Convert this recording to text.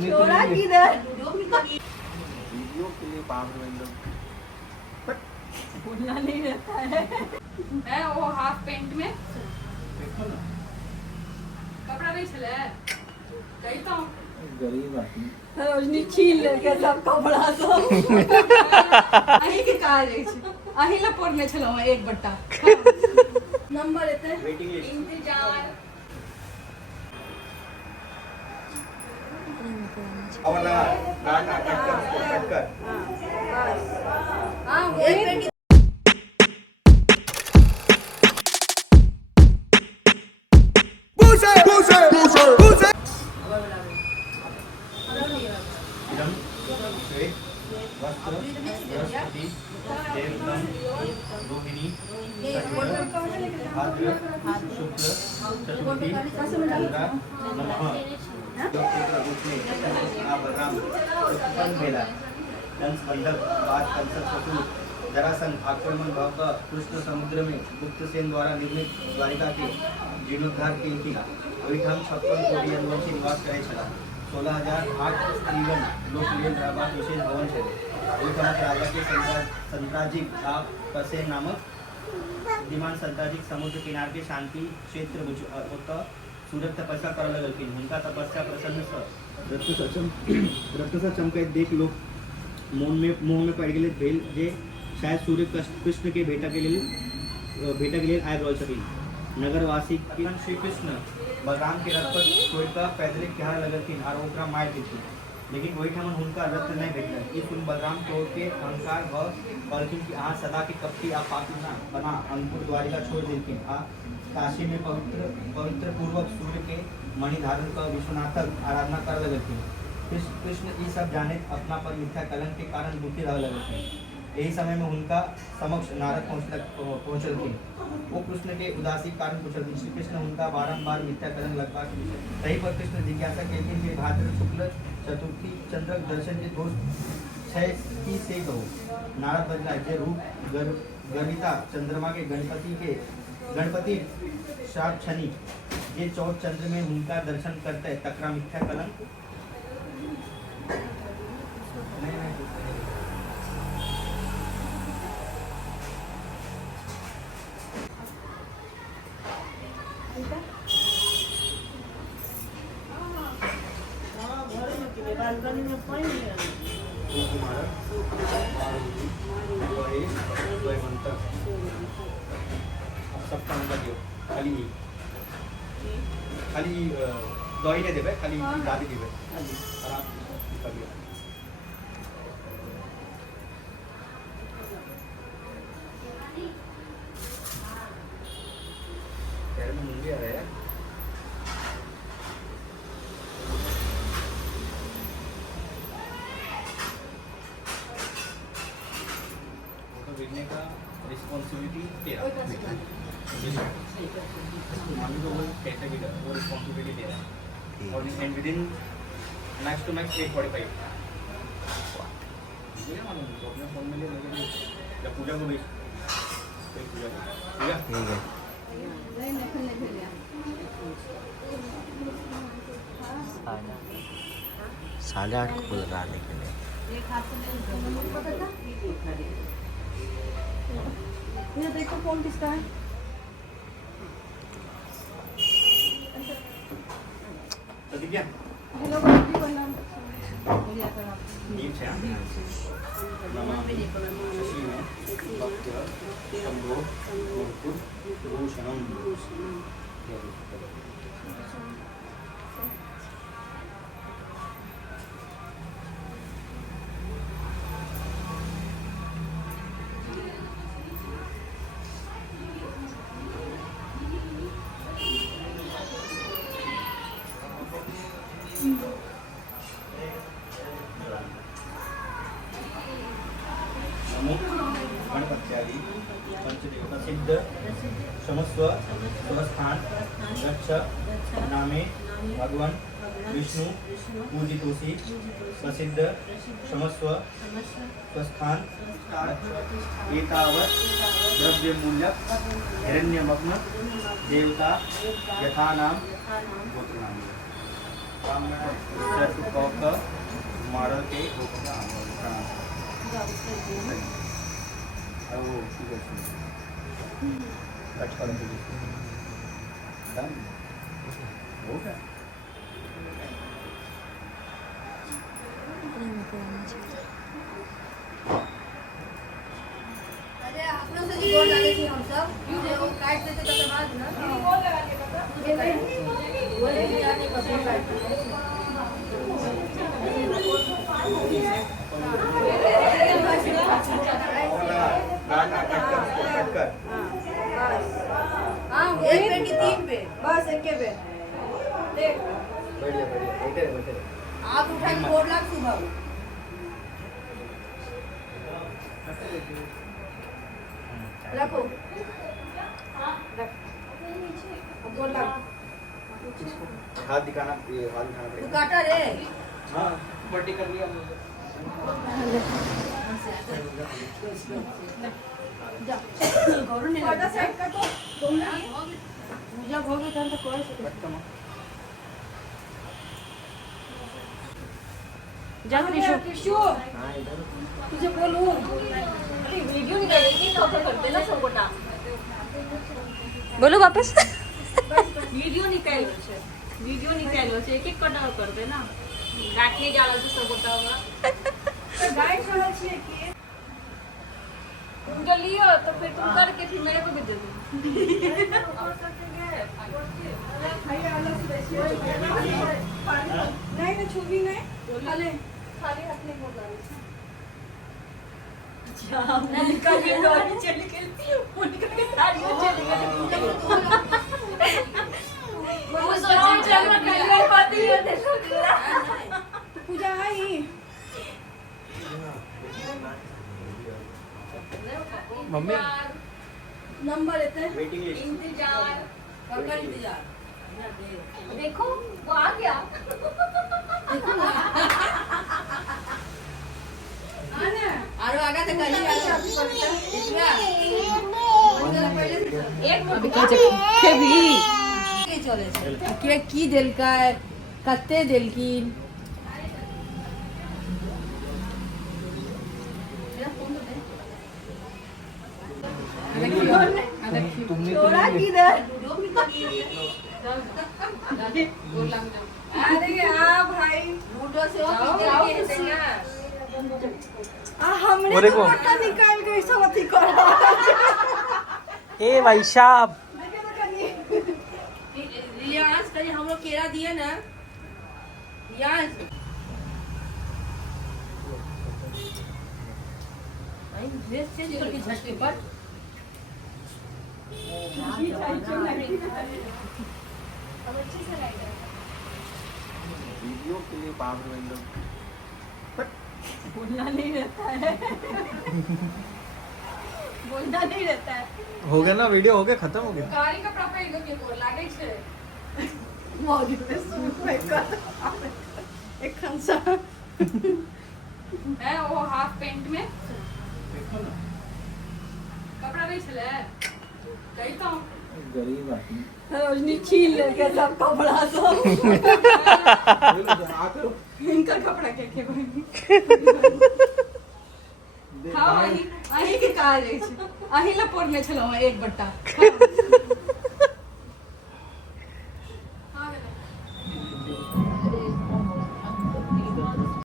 छोरा किधर? वीडियो के लिए 5 रुपए बोलना नहीं रहता है। है वो हाफ पेंट में देखो ना कपड़ा नहीं छले कही तो गरीब आदमी रोशनी छीन लेके सब कपड़ा सब अही के काज अछि अही ला पढ़ने छलौ एक बट्टा नंबर एते वेटिंग लिस्ट इंतजार और लगा काट कर हां एक पेंट इदम श्वेत वस्त्र बृहस्पति देवतम रोहिणी भाद्र शुक्ल चतुर्थी चंद्रा नमः बलराम मेला कंस बंधक बाद कंसक शत्रु जरासंध आक्रमण भाव का कृष्ण समुद्र में गुप्तसेन द्वारा निर्मित द्वारिका के जीर्णोद्धार की थी वही ठाम 56 कोटी अनुवंशी निवास करे छला 16,008 स्त्रीगण लोकप्रिय रहबाक विशेष भवन छे वही ठाम राजा के संतराजिक आप कसे नामक विद्यमान संतराजिक समुद्र किनार के शांति क्षेत्र होता सूरज तपस्या कर लगलखिन हुनका तपस्या प्रसन्न रक्त सा चमकैत देख लोग मोह में पड़ गेले भेल जे शायद सूर्य कृष्ण के बेटा के लिए आय रहल छथिन नगरवासी श्री कृष्ण बलराम के रथ पर छोड़कर पैदल किहार लगलखिन और ओकरा मार देथिन लेकिन वही ठामन हुनका रथ नहीं भेटल ई सुन बलराम तोड़ के अहंकार भ कहलखिन कि अहाँ सदा के कपटी आ पापी ना बना अंकुर द्वारिका छोड़ देलखिन आ काशी में पवित्र पूर्वक सूर्य के मणि धारण कर विश्वनाथक आराधना कर लगलखिन कृष्ण ई सब जाने अपना पर मिथ्या कलंक के कारण दुखी रह लगलखिन यही समय में उनका समक्ष नारद पहुंचलखिन वो कृष्ण के उदासी कारण पूछलखिन श्री कृष्ण उनका बारंबार मिथ्या कलंक लगवा तही पर कृष्ण जिज्ञासा केलखिन कि भाद्र शुक्ल चतुर्थी चंद्र दर्शन के दोष छह की से कहो नारद बदला जे रूप गर्विता चंद्रमा के गणपति शाप शनि ये चौथ चंद्र में उनका दर्शन करते है तकरा मिथ्या कलंक बालकनी में कोई नहीं है सब काम कर दियो खाली दही नहीं देवे खाली दादी देवे आराम कर दियो पैर में मुंगे आ रहे हैं बिकने का रिस्पॉन्सिबिलिटी तेरा मामी को वो कैसे भी वो रिस्पॉन्सिबिलिटी दे रहा है और and within max to max 8:45 ये मालूम तो अपने फोन में ले लेंगे जब पूजा को भेज पूजा को ठीक है नहीं नहीं भेजा 8:30 खुल रहा है के लिए एक हाथ से नहीं पता था ये देखो फोन किसका है तो ठीक है हेलो भाभी प्रणाम नीम से नमः शशि में भक्त शंभो मुकुट भूषणम नमो गणपत्यादि पंचदेवता सिद्ध क्षमस्व स्वस्थान रक्ष नामे भगवान विष्णु पूजितोषि प्रसिद्ध क्षमस्व स्वस्थान एतावत् द्रव्य मूल्य हिरण्यमग्न देवता यथा नाम गोत्र नाम मॉडल के अरे आप लोग से भी गोल लगे थे हम सब जो वो काट देते तो बाद ना गोल लगा के बता गोल नहीं आने का गोल काट हाँ एक पे की 3 पे बस एक के पे देख आप उठा के 4 लाख सुबह रखो बोल लग हाथ दिखाना, ये हाथ दिखाना तू पड़ेगा। काटा रे हाँ पट्टी कर लिया गौरव ने काटा साइड का तो तुम ना मुझे भोग उठान तो कोई से जा टिश्यू तुझे बोलूं अरे वीडियो निकालेगी तो करते ना सबोटा बोलो वापस वीडियो निकालो छे एक एक कटाव करते ना गाठे जाला से सबोटा होगा तो गाइड रहल छे कि तुम जो लियो तो फिर तुम करके फिर मेरे को भी दे दो नहीं ना छुबी नहीं खाली खाली हाथ में बोल रहा है निकाल के गाड़ी चली गई उनका भी गाड़ी चली गई वो सोच चल मैं कल पाती है देखो पूजा आई मम्मी नंबर लेते हैं वेटिंग लिस्ट। इंतजार पकड़ इंतजार देखो वो आ गया आरो आगा तो कहीं इतना एक अभी कह के भी के चले के की दिल का कत्ते दिल की छोड़ा किधर अरे हाँ भाई बूढ़ो से वो हमने अरे तो को। मोटा निकाल के सब अथी कर ए भाई साहब रियाज कहीं हम लोग केरा दिए ना रियाज ड्रेस चेंज करके झटके पर वीडियो के लिए 5 रुपए बोलना नहीं रहता है बोलना नहीं रहता है हो गया ना वीडियो हो गया खत्म हो गया गाड़ी कपड़ा पहन के गोर लागे छे मौज पे सूट में कर एक खंसा है वो हाफ पैंट में कपड़ा नहीं छले कहीं तो गरीब आदमी रोशनी छीन लेके सब कपड़ा सब इनका कपड़ा क्या क्या हाँ अही के काज अछि अही ला पोरने छलौ एक बट्टा